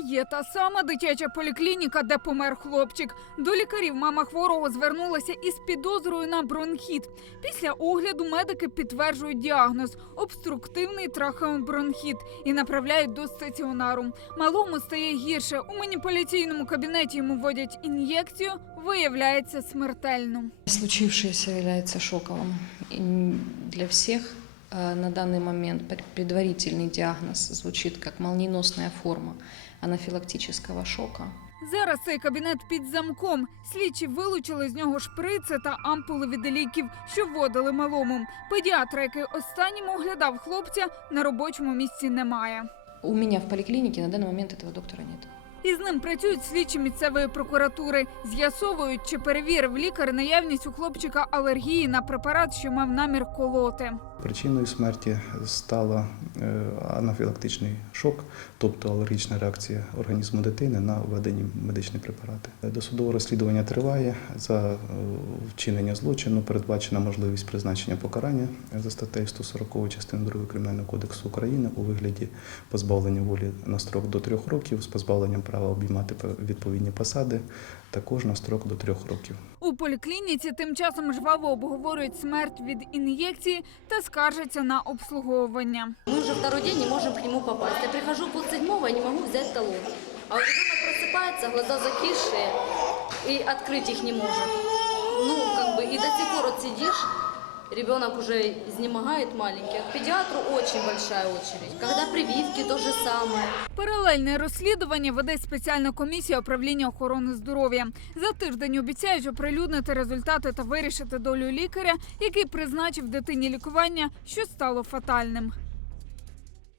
є та сама дитяча поліклініка, де помер хлопчик. До лікарів мама хворого звернулася із підозрою на бронхіт. Після огляду медики підтверджують діагноз обструктивний трахеобронхіт і направляють до стаціонару. Малому стає гірше. У маніпуляційному кабінеті йому вводять ін'єкцію. Виявляється смертельно. Случившееся является шоковым для всех. Э, На данный момент пред- предварительный диагноз звучит как молниеносная форма анафилактического шока. Зараз цей кабінет під замком. Слідчі вилучили з нього шприци та ампули від ліків, що вводили малому. Педіатра, який останнім оглядав хлопця, на робочому місці немає. У меня в поликлинике на данный момент этого доктора нет. Із ним працюють слідчі місцевої прокуратури. З'ясовують, чи перевірив лікар наявність у хлопчика алергії на препарат, що мав намір колоти. Причиною смерті стала е, анафілактичний шок, тобто алергічна реакція організму дитини на введені медичні препарати. Досудове розслідування триває. За е, вчинення злочину передбачена можливість призначення покарання за статтею 140 частини 2 Кримінального кодексу України у вигляді позбавлення волі на строк до трьох років з позбавленням права обіймати відповідні посади, також на строк до трьох років. У поліклініці тим часом жваво обговорюють смерть від ін'єкції та скаржаться на обслуговування. Мы уже второй день не можем к нему попасть. Я прихожу пол седьмого и не могу взять талон. А вот ребенок просыпается, глаза закисшие, и открыть их не может. Ну, как бы, и до сих пор вот сидишь, ребенок уже изнемогает маленький. А к педиатру очень большая очередь. Когда прививки, то же самое. Паралельне розслідування веде спеціальна комісія управління охорони здоров'я. За тиждень обіцяють оприлюднити результати та вирішити долю лікаря, який призначив дитині лікування, що стало фатальним.